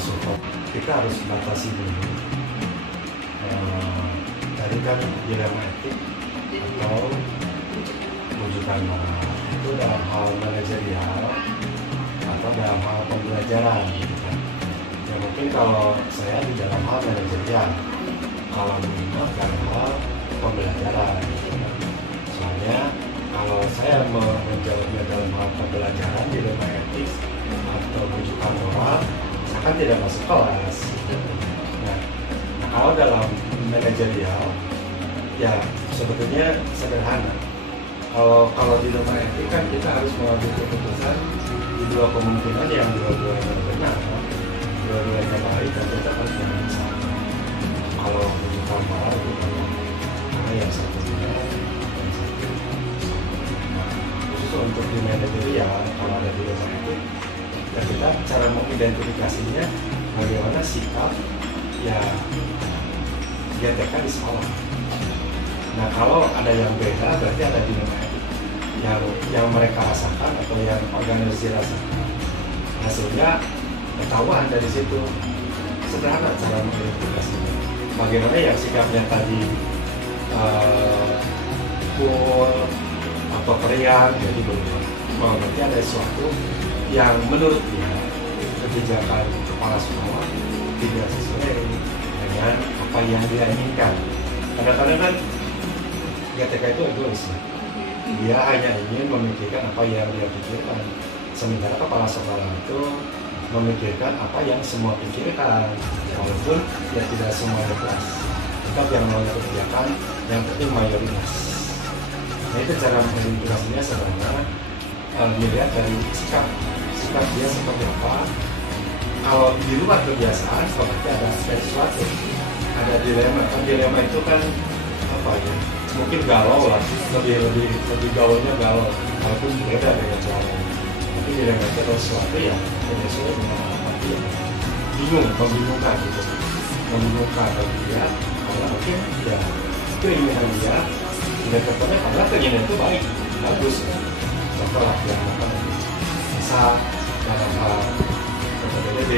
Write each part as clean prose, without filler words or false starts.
support. Kita harus batasi dulu. Tadi kan dilema etik atau rujukan moral itu dalam hal manajerial atau dalam hal pembelajaran gitu kan. Ya mungkin kalau saya di dalam hal manajerial, kalau Bimo dalam hal pembelajaran gitu kan. Soalnya kalau saya menjawabnya dalam hal pembelajaran dilema etik atau rujukan moral, saya kan tidak masuk kelas. Nah, kalau dalam manajerial, ya sebetulnya sederhana. Kalau di dilema etik kan kita harus mengambil keputusan di dua kemungkinan yang dua-duanya benar, dua-duanya baik, dan kita harus mengambil satu. Kalau rujukan moral itu karena yang satu benar, yang satu salah. Khusus untuk di manajerial, kalau ada dilema etik, dan kita cara mengidentifikasinya bagaimana sikap ya GTK di sekolah. Nah kalau ada yang beda berarti ada dilema etik yang mereka rasakan atau yang organisasi rasakan. Hasilnya ketahuan dari situ. Sederhana cara mengidentifikasinya. Bagaimana yang sikapnya tadi cool atau periang, jadi berubah. Berarti ada sesuatu yang menurut dia kebijakan kepala sekolah tidak sesuai dengan apa yang dia inginkan. Kadang-kadang kan GTK itu egois ya. Dia hanya ingin memikirkan apa yang dia pikirkan. Sementara kepala sekolah itu memikirkan apa yang semua pikirkan. Walaupun ya tidak semuanya kelas. Tetap yang mengambil kebijakan yang penting mayoritas. Nah itu cara mengidentifikasinya sebenarnya dilihat dari sikap dia seperti apa. Kalau di luar kebiasaan berarti ada sesuatu, ada dilema. Kan dilema itu kan apa ya? Mungkin galau lah, lebih gaulnya galau. Walaupun beda dengan galau. Tapi dilema itu adalah sesuatu yang sesuai dengan apa dia membingungkan gitu, membingungkan bagi dia. Karena mungkin ya keinginan dia tidak terpenuhi, karena keinginan itu baik, bagus. Contoh yang bisa dalam hal PPDB,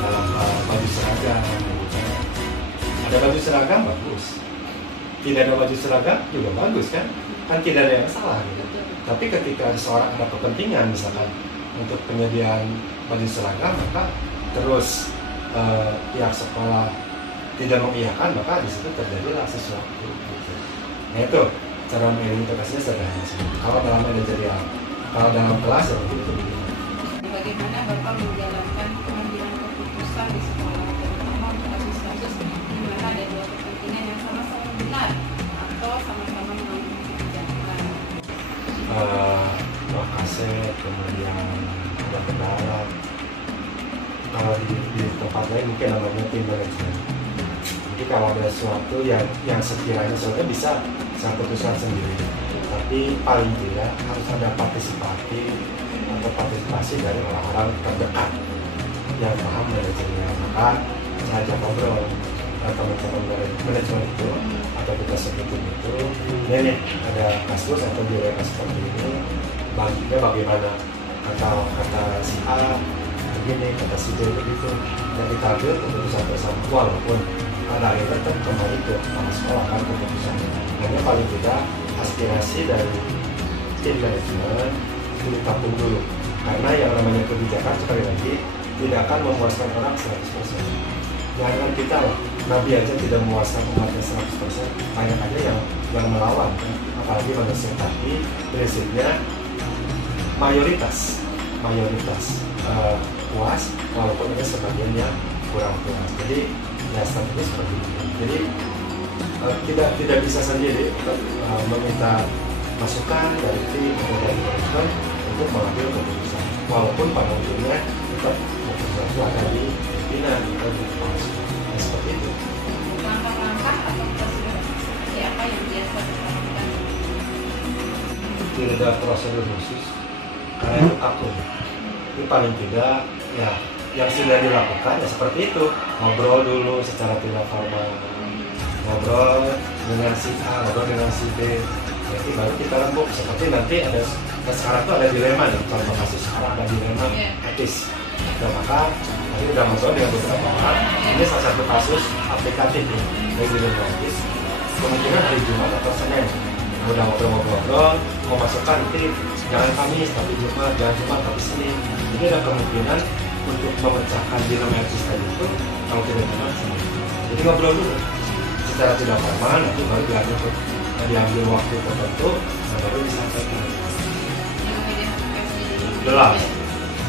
dalam hal baju seragam. Ada baju seragam bagus, tidak ada baju seragam juga bagus kan tidak ada yang salah gitu. Tapi ketika seorang ada kepentingan misalkan untuk penyediaan baju seragam, maka terus pihak sekolah tidak mengiyakan, maka di situ terjadilah sesuatu gitu. Nah itu cara mengidentifikasinya sederhana sih. Kalau dalam manajerial, kalau dalam kelas ya begitu. Bagaimana Bapak menjalankan pengambilan keputusan di sekolah, terutama untuk kasus-kasus di mana ada dua kepentingan yang sama-sama benar atau sama-sama mengambil kebijakan? Kaset, kemudian ada kendala. Kalau di tempat lain mungkin namanya tim manajemen. Jadi kalau ada sesuatu yang sekiranya sesuatu bisa saya putuskan sendiri, tapi paling tidak harus ada partisipasi dari orang-orang terdekat yang paham manajemennya. Maka saya ajak ngobrol teman-teman manajemen itu atau kita sebutin itu, ini ada kasus atau dilema seperti ini, baginya bagaimana, kata si A begini, kata si B begitu, dan kita ambil keputusan bersama, walaupun pada akhirnya tetap kembali ke kepala sekolah kan keputusannya. Hanya paling tidak aspirasi dari tim manajemen itu ditampung dulu, karena yang namanya kebijakan sekali lagi tidak akan memuaskan orang 100%. Jangan kita lah, Nabi aja tidak memuaskan umatnya 100%, banyak aja yang melawan, apalagi manusia. Tapi prinsipnya mayoritas puas, walaupun ada sebagian yang kurang puas. Jadi ya statusnya seperti itu. Jadi tidak bisa sendiri meminta masukan dari tim atau dari manajemen untuk mengambil keputusan, walaupun pada ujungnya tetap keputusan itu ada di pimpinan atau di kepala sekolah. Seperti itu. Langkah-langkah atau prosedur seperti apa yang biasa dilakukan? Tidak ada prosedur khusus, karena itu kaku. Itu paling tidak ya yang sudah dilakukan ya seperti itu, ngobrol dulu secara tidak formal, ngobrol dengan si A, ngobrol dengan si B, nanti baru kita rembuk. Seperti nanti ada sekarang tuh ada dilema nih, contoh kasus sekarang ada dilema etis. Nah maka Ini udah ngobrol dengan beberapa orang. Ini salah satu kasus aplikatif ya, dari dilema etis. Kemungkinan hari Jumat atau Senin udah ngobrol-ngobrol, mau masukkan tip jangan Kamis tapi Jumat, jangan Jumat tapi Senin. Jadi ada kemungkinan untuk memecahkan dilema etis tadi itu kalau tidak Jumat Senin. Jadi ngobrol dulu secara tidak formal, nanti baru diambil waktu tertentu, nah baru disampaikan. Jelas,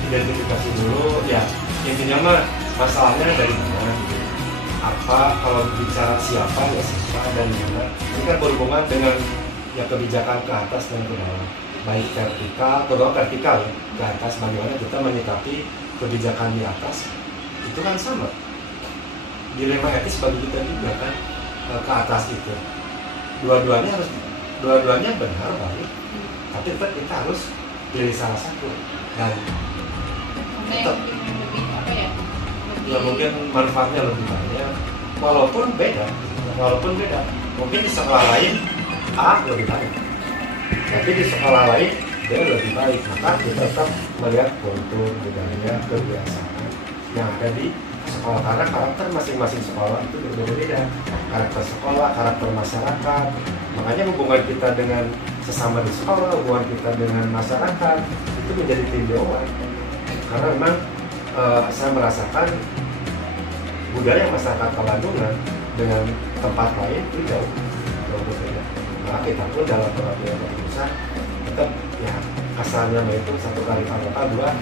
identifikasi dulu, ya intinya mah masalahnya dari mana, apa kalau bicara siapa ya siapa dari mana. Ini kan berhubungan dengan ya kebijakan ke atas dan ke bawah, baik vertikal, terutama vertikal ya, ke atas bagaimana kita menyikapi kebijakan di atas itu kan sama. Dilema etis bagi kita juga kan ke atas itu. Dua-duanya benar baik, tapi tetap kita harus pilih salah satu dan tetap ya mungkin manfaatnya lebih banyak walaupun beda mungkin di sekolah lain A lebih baik tapi di sekolah lain B lebih baik, maka kita tetap melihat kultur, budaya, kebiasaan yang ada di sekolah karena karakter masing-masing sekolah itu berbeda-beda, karakter sekolah, karakter masyarakat. Makanya hubungan kita dengan sesama di sekolah, hubungan kita dengan masyarakat itu menjadi tinjauan. Karena memang saya merasakan budaya masyarakat Bandungan dengan tempat lain itu jauh berbeda. Maka kita pun dalam pengambilan keputusan tetap ya asalnya itu satu kali kata dua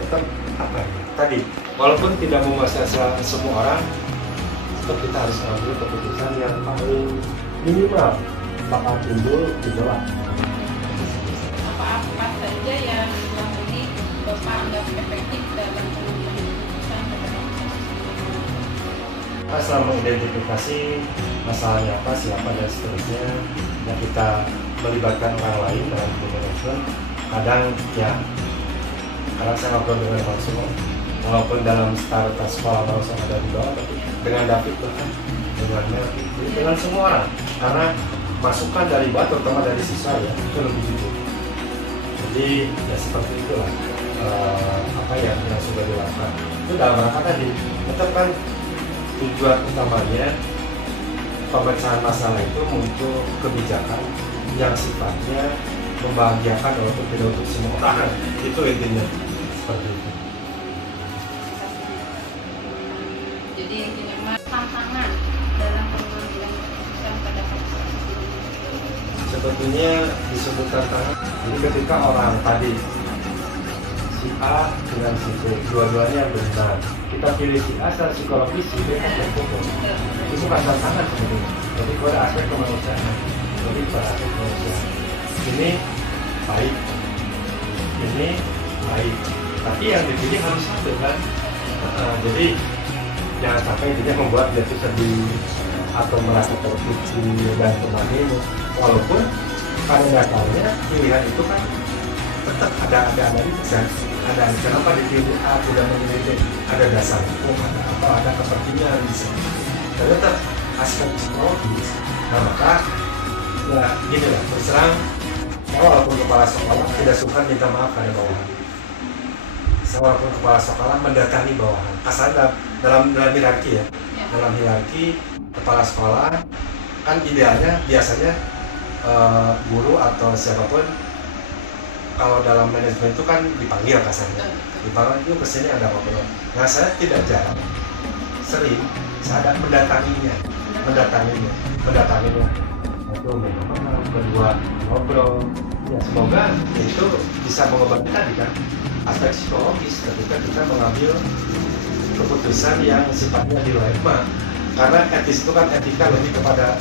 tetap apa ya? Tadi walaupun tidak menguasai semua orang, tetap kita harus ambil keputusan yang paling minimal bakal timbul gejolak. Apa saja yang selama ini Bapak anggap efektif dalam pengambilan keputusan terhadap Kita selama mengidentifikasi masalahnya apa, siapa dan seterusnya, dan kita melibatkan orang lain dalam manajemen. Kadang saya ngobrol dengan langsung, walaupun dalam startup sekolah baru saya ada di bawah, tapi dengan David bahkan dengan Melki, dengan semua orang, karena masukan dari bawah, terutama dari siswa ya, itu lebih jujur. Jadi ya seperti itulah apa yang sudah dilakukan. Itu dalam rangka tadi, tetap kan tujuan utamanya pemecahan masalah itu muncul kebijakan yang sifatnya membahagiakan walaupun tidak untuk semua orang. Itu intinya seperti itu. Jadi intinya tantangan dalam pengambilan keputusan pada kasus ini. Sebetulnya disebutkan tantangan. Jadi ketika orang tadi si A dengan si B, dua-duanya benar. Kita pilih si A secara psikologis, si B kan terpukul. Itu bukan tantangan sebenarnya. Jadi pada aspek kemanusiaan, lebih pada aspek kemanusiaan. Ini baik, ini baik. Tapi yang dipilih harus satu kan. Jadi jangan sampai dia membuat dia sedih atau merasa terpuji dan sebagainya. Walaupun pada dasarnya pilihan itu kan tetap ada analisis kan. Ada kenapa dipilih A tidak memilih B, ada dasar hukum, ada kepentingan di sini. Ternyata aspek psikologis. Nah maka ya gini lah, terserang saya walaupun kepala sekolah tidak suka minta maaf pada bawahan. Saya walaupun kepala sekolah mendatangi bawahan. Asal dalam hierarki ya, dalam hierarki kepala sekolah kan idealnya biasanya guru atau siapapun kalau dalam manajemen itu kan dipanggil kasarnya, dipanggil itu kesini ada ngobrol. Nah saya tidak jarang, sering saya ada mendatanginya. Satu memang, kedua ngobrol. Ya semoga itu bisa mengobati tadi kan aspek psikologis ketika kita mengambil keputusan yang sifatnya dilema. Karena etis itu kan etika lebih kepada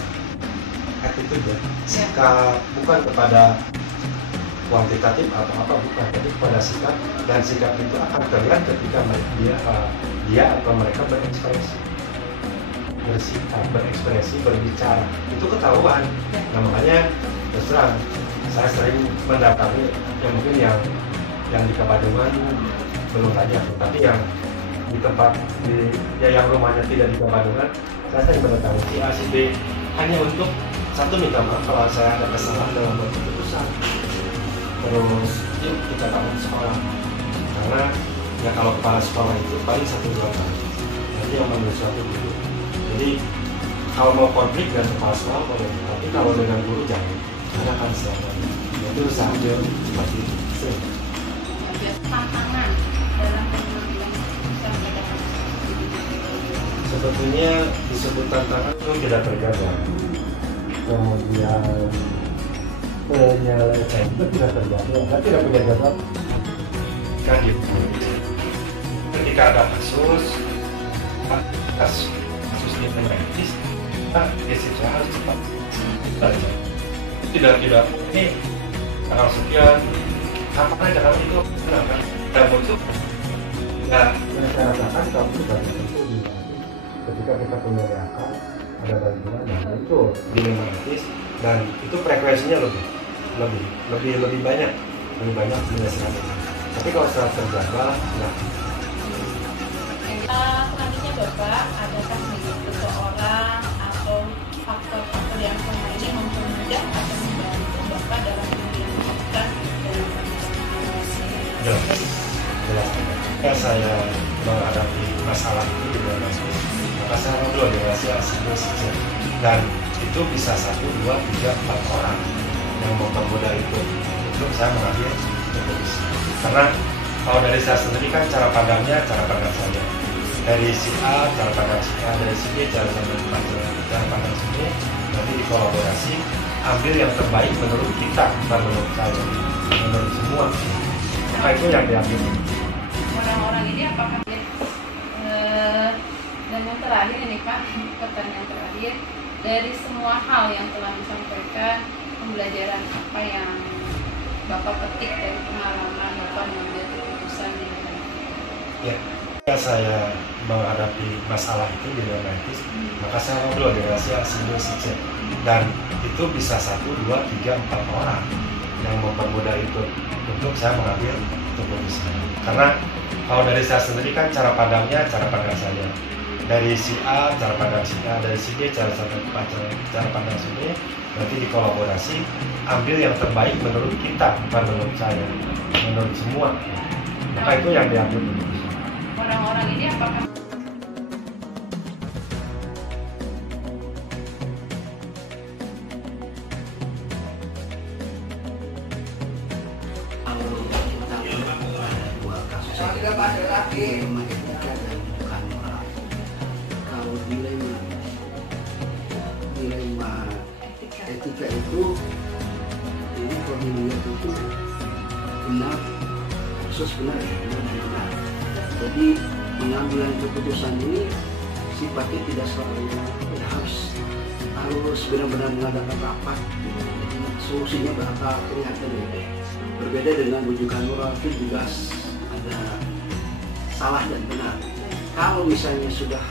attitude ya, sikap, bukan kepada kuantitatif atau apa, bukan, tapi kepada sikap, dan sikap itu akan terlihat ketika dia atau mereka berekspresi, bersikap, berekspresi, berbicara, itu ketahuan. Nah makanya terus terang saya sering mendatangi yang mungkin yang di Kabadungan belum banyak, tapi yang di tempat yang rumahnya tidak di Kabadungan, saya sering mendatangi si A, si B hanya untuk satu, minta maaf kalau saya ada kesalahan dalam membuat keputusan. Terus yuk kita bangun sekolah, karena Ya kalau kepala sekolah itu paling 1-2 kali. Nanti yang menurut suatu guru. Jadi kalau mau konflik dengan kepala sekolah boleh, tapi kalau dengan guru jangan. Karena kan selama itu saja seperti itu. Tantangan dalam pengambilan keputusan pada Sebetulnya disebut tantangan itu tidak terjaga. Kemudian penyelesaian itu tidak terjaga. Kan tidak punya jawab. Kan gitu. Ketika ada kasusnya penyakit, kita harus cepat saja. Tidak ini tanggal sekian kapan aja kamu itu kenapa tidak muncul nah saya rasakan kamu itu banyak itu ketika kita punya reakan ada bantuan yang muncul dilematis dan itu frekuensinya lebih banyak penyelesaian. Tapi kalau secara terjaga nah selanjutnya Bapak, adakah seseorang atau faktor-faktor yang selama ini mempermudah atau membantu Bapak dalam mengambil keputusan dalam jelas ketika saya menghadapi masalah itu di dalam maka saya ngobrol dengan hasil dan itu bisa 1, 2, 3, 4 orang yang mempermudah itu untuk saya mengambil keputusan. Karena kalau dari saya sendiri kan cara pandang saya dari si A, cara pandang si A, dari si B, cara pandang si B, nanti dikolaborasi, ambil yang terbaik menurut kita, bukan menurut saya, menurut semua. Nah itu yang diambil. Orang-orang ini apakah dan yang terakhir ini Pak, pertanyaan terakhir, dari semua hal yang telah disampaikan, pembelajaran apa yang Bapak petik dari pengalaman Bapak mengambil keputusan di dalam? Ya, ketika saya menghadapi masalah itu di dalam medis, maka saya ngobrol dengan si dan itu bisa 1, 2, 3, 4 orang yang mempermudah itu untuk saya mengambil keputusan. Karena kalau dari saya sendiri kan cara pandang saya dari si A, cara pandang si A, dari si B, cara pandang si B, nanti dikolaborasi, ambil yang terbaik menurut kita, bukan menurut saya, menurut semua. Maka itu yang diambil keputusan. Orang-orang ini apakah etika dan bukan moral. Kalau dilema etika itu, ini kalau dilihat itu benar, khusus benar. Jadi pengambilan keputusan ini sifatnya tidak selalu harus benar-benar mengadakan rapat. Solusinya bakal ternyata berbeda dengan rujukan moral itu juga ada salah dan benar. Kalau misalnya sudah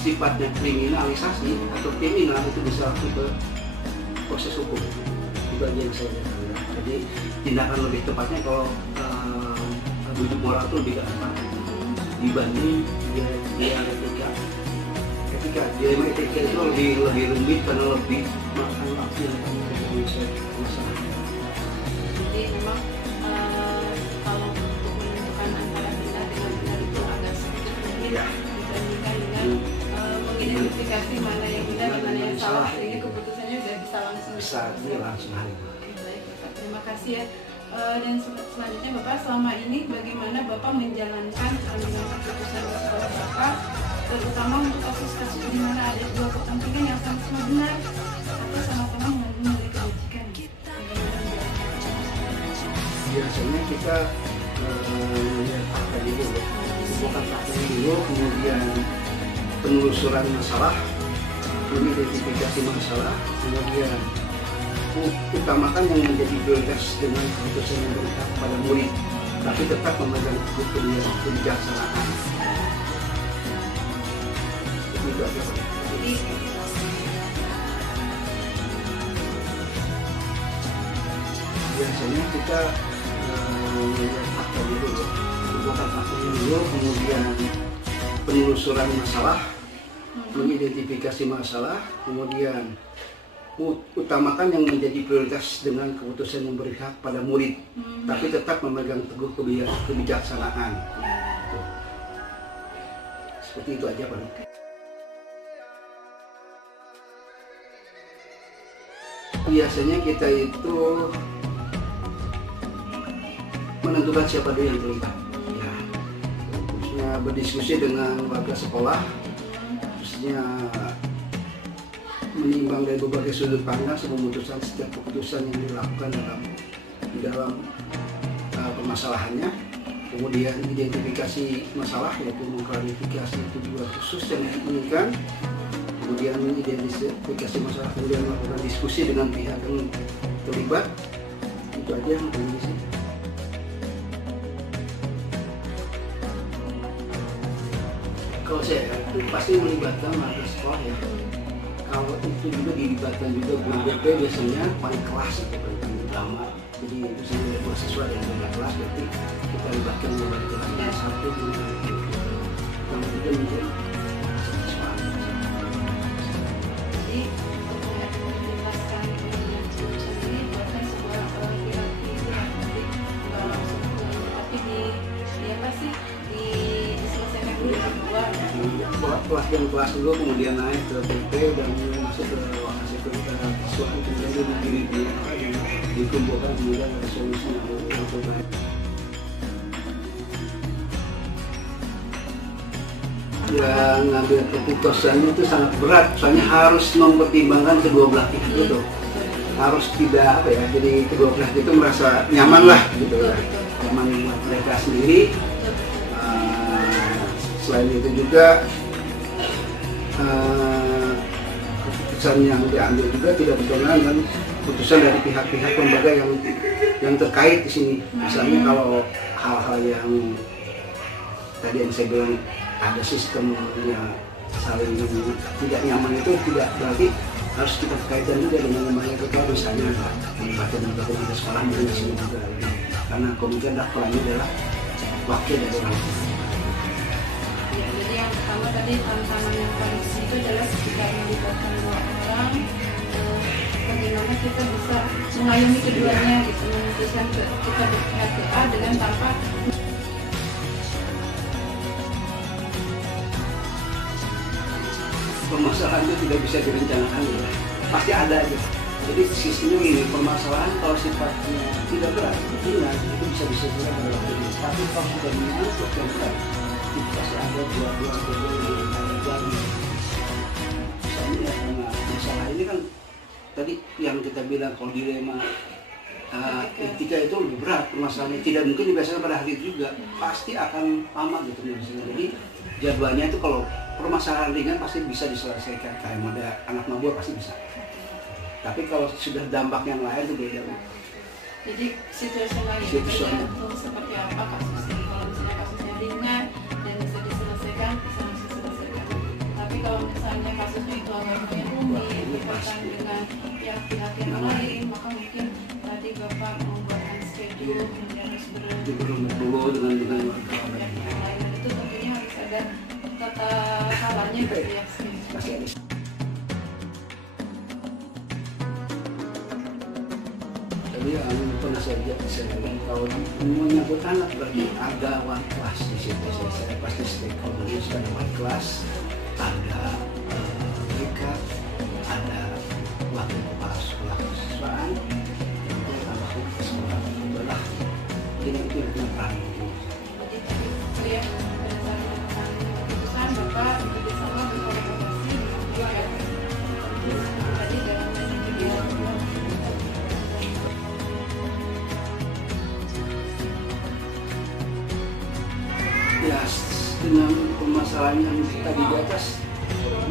sifatnya kriminalisasi atau kriminal, itu bisa langsung ke proses hukum. Itu aja yang saya lihat. Jadi tindakan lebih tepatnya kalau rujuk moral itu lebih gampang dibanding dia etika. Dilema etika itu lebih rumit karena lebih makan waktu yang masalah. jadi memang kalau untuk menentukan antara benar dengan benar itu agak sulit dibandingkan dengan mengidentifikasi mana yang benar dan mana yang salah, sehingga keputusannya sudah bisa langsung. Baik Bapak, terima kasih ya. Dan selanjutnya Bapak, selama ini bagaimana Bapak menjalankan pengambilan keputusan di sekolah Bapak, terutama untuk kasus-kasus di mana ada dua kepentingan yang sama-sama benar atau sama-sama mengandung nilai kebajikan? Biasanya kita melihat fakta dulu, bukan fakta dulu, kemudian penelusuran masalah, mengidentifikasi masalah, kemudian utamakan yang menjadi prioritas dengan keputusan yang berkaitan pada murid, tapi tetap memegang kebijaksanaan. Itu aja. Jadi biasanya kita melihat fakta dulu, bukan fakta dulu, kemudian penelusuran masalah, mengidentifikasi masalah, kemudian utamakan yang menjadi prioritas dengan keputusan yang berpihak pada murid, tapi tetap memegang teguh kebijaksanaan. Seperti itu aja Pak. Biasanya kita itu menentukan siapa dulu yang terlibat. Ya, khususnya berdiskusi dengan warga sekolah, khususnya menimbang dari berbagai sudut pandang sebelum memutuskan setiap keputusan yang dilakukan dalam permasalahannya. Kemudian identifikasi masalah, yaitu mengklarifikasi tujuan khusus yang diinginkan. Kemudian mengidentifikasi masalah, kemudian melakukan diskusi dengan pihak yang terlibat. Itu aja yang penting sih. Kalau saya itu pasti melibatkan warga sekolah ya. Kalau itu juga dilibatkan juga guru BP biasanya paling kelas itu paling utama. Jadi itu sendiri mahasiswa yang paling kelas, berarti kita libatkan wali kelasnya satu dengan yang juga mungkin mahasiswa. Jadi untuk menjelaskan ini buatkan sebuah hierarki nggak langsung tapi di apa sih diselesaikan dulu di luar. Kelas dulu, kemudian naik ke PP dan masuk ke lokasi kesuatu, kemudian dikumpulkan, kemudian ada solusi yang terbaik. Yang ngambil keputusan itu sangat berat, soalnya harus mempertimbangkan kedua belah pihak itu. Harus tidak apa ya, jadi kedua belah itu merasa nyaman lah gitu ya, nyaman buat mereka sendiri. Selain itu juga keputusan yang diambil juga tidak bertentangan dengan keputusan dari pihak-pihak lembaga yang terkait di sini. Misalnya kalau hal-hal yang tadi yang saya bilang ada sistem yang saling tidak nyaman, itu tidak berarti harus kita kaitkan juga dengan lembaga terkait, misalnya melibatkan lembaga sekolah di sini juga, karena komite perannya adalah wakil dari orang. Ya, jadi yang pertama tadi tantangan yang paling besar itu adalah ketika melibatkan dua orang, bagaimana kita bisa mengayomi keduanya gitu, memutuskan kita berpihak ke A dengan tanpa permasalahan itu tidak bisa direncanakan ya. Pasti ada aja. Jadi sistemnya ini, permasalahan kalau sifatnya tidak berat, ringan, itu bisa diselesaikan pada waktu ini. Tapi kalau sudah menyangkut yang berat, itu pasti ada dua-dua yang ada lagi. Misalnya ya, karena masalah ini kan tadi yang kita bilang kalau dilema etika itu lebih berat, permasalahannya tidak mungkin dibiasakan pada hari itu juga, pasti akan lama gitu misalnya. Jadi jadwalnya itu kalau permasalahan ringan pasti bisa diselesaikan, kayak ada anak mabuk pasti bisa. Tapi kalau sudah dampak yang lain itu beda. Jadi situasional itu tergantung seperti apa kasusnya. Kalau misalnya kasusnya ringan dan bisa diselesaikan, bisa diselesaikan. Tapi kalau misalnya kasusnya itu agak rumit, berkaitan dengan pihak-pihak yang lain, maka mungkin tadi Bapak membuatkan schedule kemudian harus berunding dulu dengan pihak yang lain. Dan itu tentunya harus ada tata caranya gitu ya. Jadi pernah saya lihat kalau menyangkut anak berarti ada one class di situ. Saya pasti stakeholder ada one class, ada mereka, ada wakil kepala sekolah kesiswaan, ada sekolah sebelah. Jadi itu yang peran. Jadi tadi saya berdasarkan keputusan Bapak bekerjasama berkolaborasi dua ya. Tadi dalam video ya, dengan permasalahan yang tadi di atas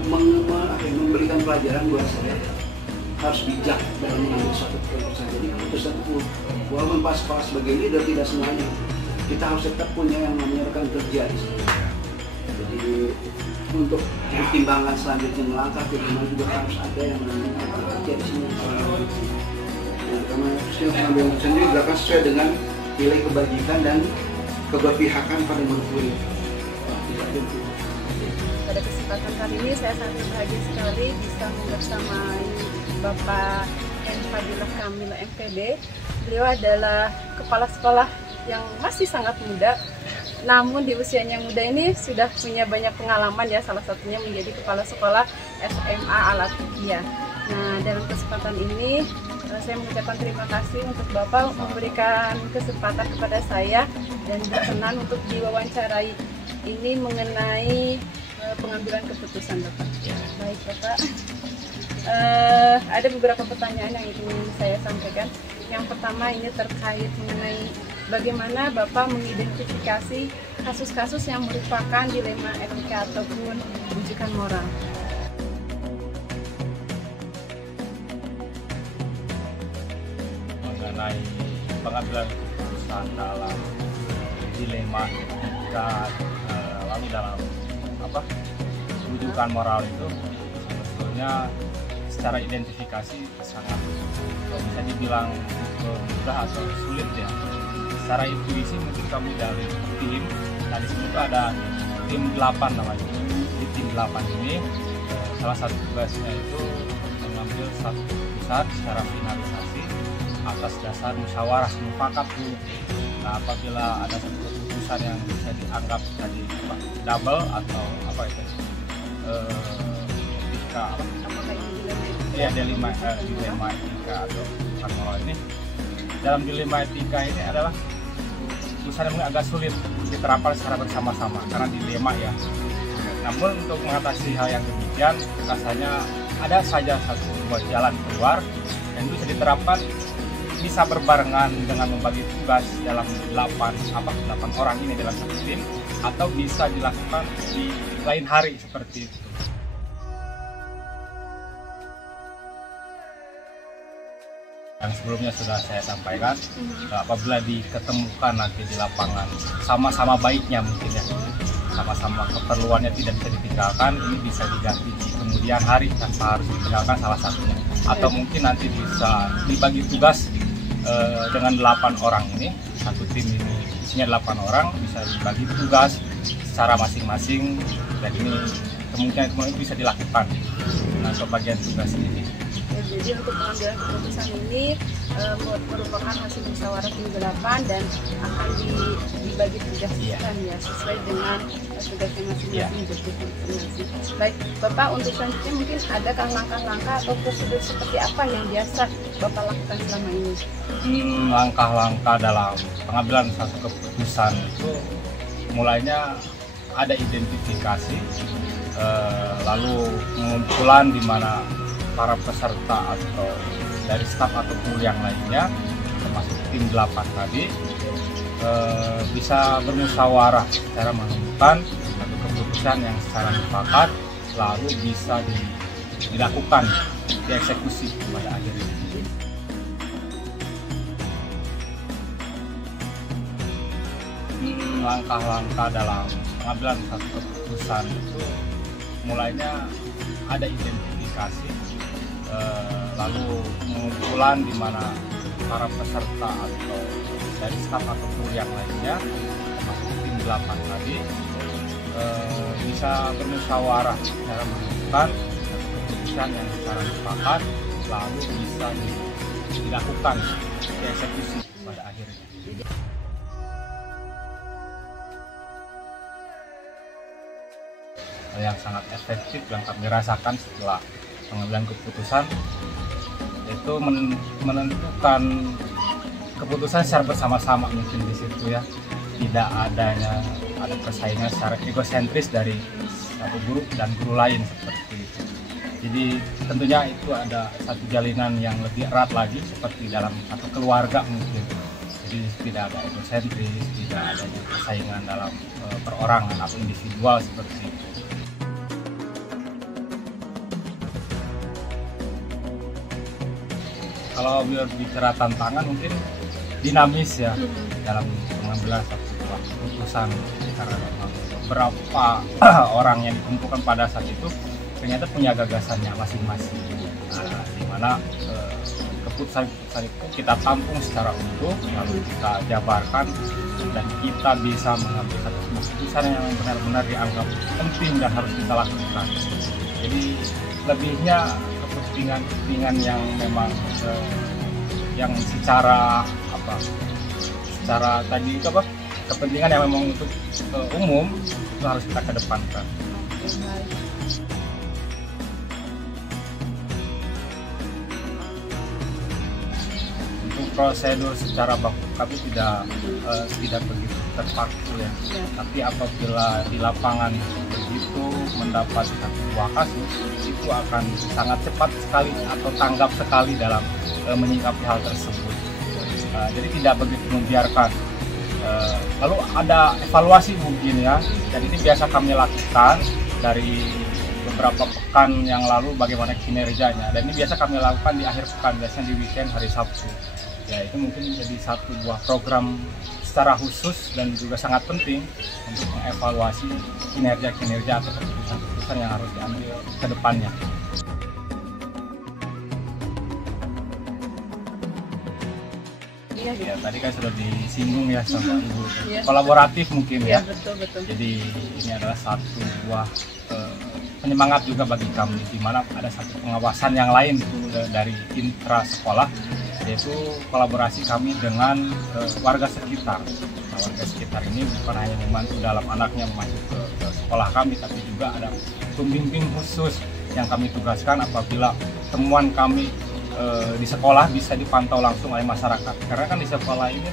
memberikan pelajaran buat saya harus bijak dalam mengambil suatu keputusan. Jadi keputusan itu walaupun pas sebagai leader tidak semuanya, kita harus tetap punya yang namanya rekan kerja di sini. Jadi untuk pertimbangan selanjutnya melangkah ke mana juga harus ada yang namanya rekan kerja di sini. Karena pengambilan keputusan ini dilakukan sesuai dengan nilai kebajikan dan keberpihakan pada murid. Pada kesempatan kali ini saya sangat bahagia sekali bisa membersamai Bapak M. Fadilah Kamil MPD. Beliau adalah kepala sekolah yang masih sangat muda, namun di usianya muda ini sudah punya banyak pengalaman ya, salah satunya menjadi kepala sekolah SMA Al-Atiyah. Nah, dalam kesempatan ini saya mengucapkan terima kasih untuk Bapak memberikan kesempatan kepada saya dan berkenan untuk diwawancarai ini mengenai pengambilan keputusan Bapak. Baik Bapak, ada beberapa pertanyaan yang ingin saya sampaikan. Yang pertama ini terkait mengenai bagaimana Bapak mengidentifikasi kasus-kasus yang merupakan dilema etika ataupun rujukan moral. Mengenai pengambilan keputusan dalam dilema etika, lalu dalam rujukan moral itu sebetulnya secara identifikasi sangat bisa dibilang mudah atau sulit ya. Secara intuisi mungkin kami dari tim, nah di sini tuh ada tim 8 namanya. Di tim 8 ini salah satu tugasnya itu mengambil satu keputusan secara finalisasi atas dasar musyawarah mufakat dulu. Nah, apabila ada satu keputusan yang bisa dianggap tadi double atau etika dilema etika atau moral ini, dalam dilema etika ini adalah keputusan yang agak sulit diterapkan secara bersama-sama karena dilema ya. Namun untuk mengatasi hal yang demikian, rasanya ada saja satu jalan keluar yang bisa diterapkan, bisa berbarengan dengan membagi tugas dalam 8 orang ini dalam satu tim, atau bisa dilakukan di lain hari seperti itu. Yang sebelumnya sudah saya sampaikan, apabila diketemukan nanti di lapangan sama-sama baiknya mungkin ya, sama-sama keperluannya tidak bisa ditinggalkan, ini bisa diganti di kemudian hari tanpa harus ditinggalkan salah satunya. Atau mungkin nanti bisa dibagi tugas dengan 8 orang ini, satu tim ini isinya 8 orang, bisa dibagi tugas secara masing-masing, dan ini kemungkinan bisa dilakukan. Nah, pembagian tugas ini. Jadi untuk pengambilan keputusan ini merupakan hasil musyawarah tim 8 dan akan dibagi tugaskan ya sesuai dengan tugasnya masing-masing, objektif masing-masing. Baik Bapak, untuk selanjutnya mungkin adakah langkah-langkah atau prosedur seperti apa yang biasa Bapak lakukan selama ini? Langkah-langkah dalam pengambilan satu keputusan itu mulainya ada identifikasi, lalu pengumpulan di mana para peserta atau dari staf atau kru yang lainnya termasuk tim 8 tadi bisa bermusyawarah secara menemukan satu keputusan yang secara mufakat, lalu bisa dilakukan, dieksekusi pada akhirnya. Langkah-langkah dalam pengambilan satu keputusan itu mulainya ada identifikasi, lalu pengumpulan di mana para peserta atau dari staf atau kru yang lainnya termasuk tim 8 tadi bisa bermusyawarah secara menemukan satu keputusan yang secara mufakat, lalu bisa dilakukan, dieksekusi pada akhirnya. Yang sangat efektif yang kami rasakan setelah pengambilan keputusan itu menentukan keputusan secara bersama-sama mungkin di situ ya, tidak ada persaingan secara egosentris dari satu guru dan guru lain seperti itu. Jadi tentunya itu ada satu jalinan yang lebih erat lagi seperti dalam satu keluarga mungkin. Jadi tidak ada egosentris, tidak ada persaingan dalam perorangan atau individual seperti itu. Kalau bicara tantangan mungkin dinamis ya dalam pengambilan satu keputusan, karena memang beberapa orang yang dikumpulkan pada saat itu ternyata punya gagasannya masing-masing. Nah, di mana keputusan itu kita tampung secara utuh, lalu kita jabarkan dan kita bisa mengambil satu keputusan yang benar-benar dianggap penting dan harus kita lakukan. Jadi lebihnya kepentingan yang memang yang secara tadi itu kepentingan yang memang untuk umum itu harus kita kedepankan. Untuk prosedur secara baku kami tidak begitu terpaku ya. Tapi apabila di lapangan begitu mendapat sebuah kasus, itu akan sangat cepat sekali atau tanggap sekali dalam menyikapi hal tersebut. Jadi tidak begitu membiarkan. Lalu ada evaluasi mungkin ya, dan ini biasa kami lakukan dari beberapa pekan yang lalu bagaimana kinerjanya, dan ini biasa kami lakukan di akhir pekan, biasanya di weekend hari Sabtu. Ya itu mungkin menjadi satu buah program secara khusus dan juga sangat penting untuk mengevaluasi kinerja atau keputusan-keputusan yang harus diambil ke depannya. Ya, tadi kan sudah disinggung ya sama Ibu. Kolaboratif mungkin ya. Betul. Jadi ini adalah satu buah penyemangat juga bagi kami, di mana ada satu pengawasan yang lain dari intra sekolah, yaitu kolaborasi kami dengan warga sekitar. Nah, warga sekitar ini bukan hanya membantu dalam anaknya masuk ke sekolah kami, tapi juga ada pembimbing khusus yang kami tugaskan apabila temuan kami di sekolah bisa dipantau langsung oleh masyarakat. Karena kan di sekolah ini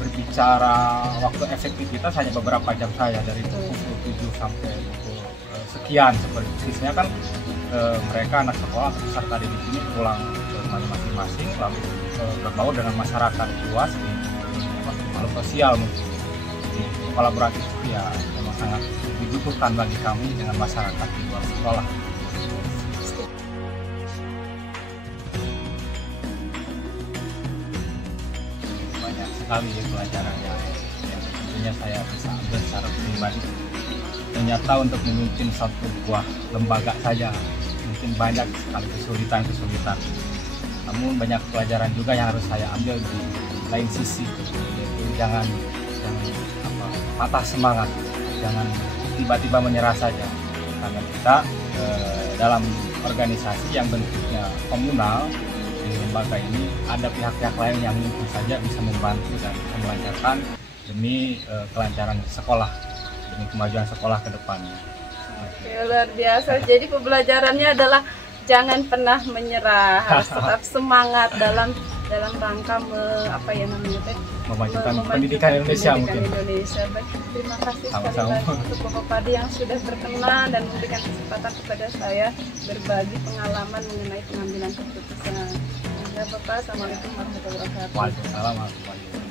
berbicara waktu efektivitas hanya beberapa jam saja, dari pukul 7 sampai pukul sekian seperti itu. Sisanya kan mereka anak sekolah atau peserta didik ini pulang ke rumahnya masing-masing, lalu berbaur dengan masyarakat luas di makhluk sosial mungkin. Jadi kolaboratif itu ya memang sangat dibutuhkan bagi kami dengan masyarakat di luar sekolah. Sekali ya pelajarannya yang tentunya saya bisa ambil secara pribadi. Ternyata untuk memimpin satu buah lembaga saja mungkin banyak sekali kesulitan, namun banyak pelajaran juga yang harus saya ambil di lain sisi, yaitu jangan patah semangat, jangan tiba-tiba menyerah saja, karena kita dalam organisasi yang bentuknya komunal di lembaga ini ada pihak-pihak lain yang mungkin saja bisa membantu dan melancarkan demi kelancaran sekolah, demi kemajuan sekolah ke depannya. Oke, luar biasa. Jadi pembelajarannya adalah jangan pernah menyerah, harus tetap semangat dalam rangka memajukan pendidikan Indonesia mungkin. Baik, terima kasih sekali lagi untuk Bapak Padi yang sudah berkenan dan memberikan kesempatan kepada saya berbagi pengalaman mengenai pengambilan keputusan. Ya Bapak, assalamualaikum warahmatullahi wabarakatuh. Waalaikumsalam warahmatullahi wabarakatuh.